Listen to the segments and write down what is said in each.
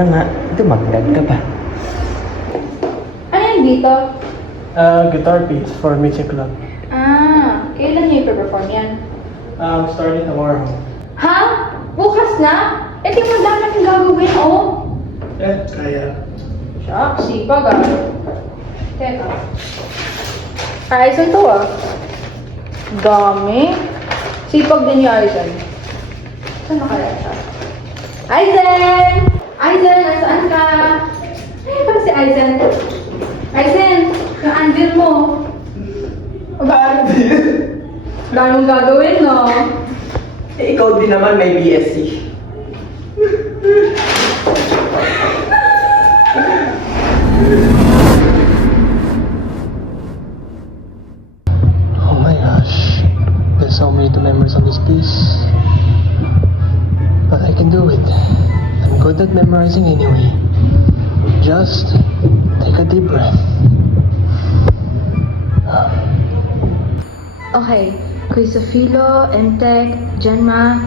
na nga, dumagdag ka pa. Ano yan dito? Guitar piece for music club. Kailan niyo i-perform yan? Starting tomorrow. Ha? Bukas na? Eh, di mo dami natin gagawin, oh. Kaya. Shucks, sipag ah. Teka. Aizen to ah. Dami. Sipag din yung Aizen. Saan na kaya siya? Aizen! Aizen, nasaan ka? Ay, parang si Aizen. Aizen, yung anvil mo. Bakit? Dami mong gagawin, no? Eh, ikaw din naman may BSc. Oh my gosh. There's so many to memorize on this piece. But I can do it. I'm good at memorizing anyway. Just take a deep breath. Okay, quiz sa Philo, MTech, Genma,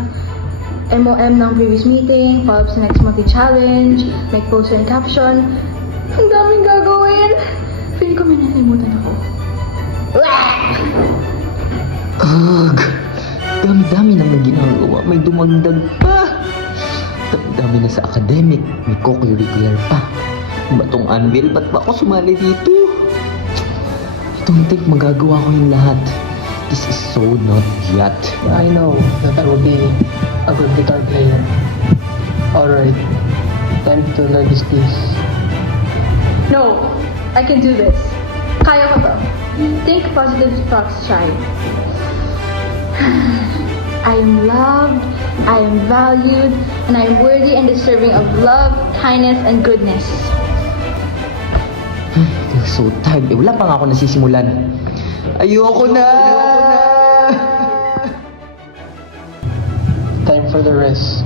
MOM ng previous meeting, follow-up sa next monthly challenge, make poster and caption. Ang daming gagawin! Feeling ko may nakalimutan ako. Ugh! Dami-dami naman ginagawa. May dumagdag pa. Dami na sa academic. May co-curricular pa. Batong anvil, ba't ba ako sumali dito? I don't think magagawa ko yung lahat. This is so not yet. I know that I will be a good guitar player. Alright, time to learn this piece. No, I can do this. Kaya ko to. Think positive thoughts, Shai. I am loved, I am valued, and I am worthy and deserving of love, kindness, and goodness. I'm so tired. Wala pa nga ako nasisimulan. Ayoko na! Time for the rest.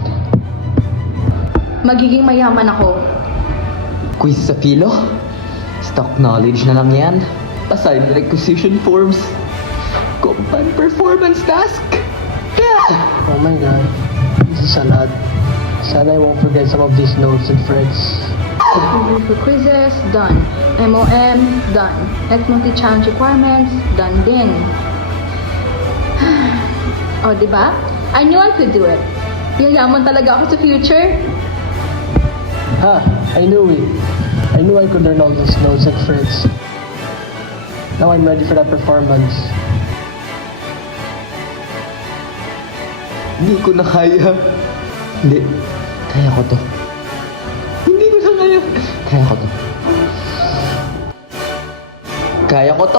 Magiging mayaman ako. Quiz sa Philo? Stock knowledge na lang yan. Assigned requisition forms. Compound performance task. Yeah! Oh my god, this is a lot. Sana I won't forget some of these notes and threads. Review for quizzes, done. MOM, done. Next monthly challenge requirements, done din. Oh, diba? I knew I could do it. Yayaman talaga ako sa future. Ha! I knew it. I knew I could learn all these notes and threads. Now I'm ready for that performance. Hindi ko na kaya. Hindi. Kaya ko to. Hindi ko na kaya. Kaya ko to. Kaya ko to!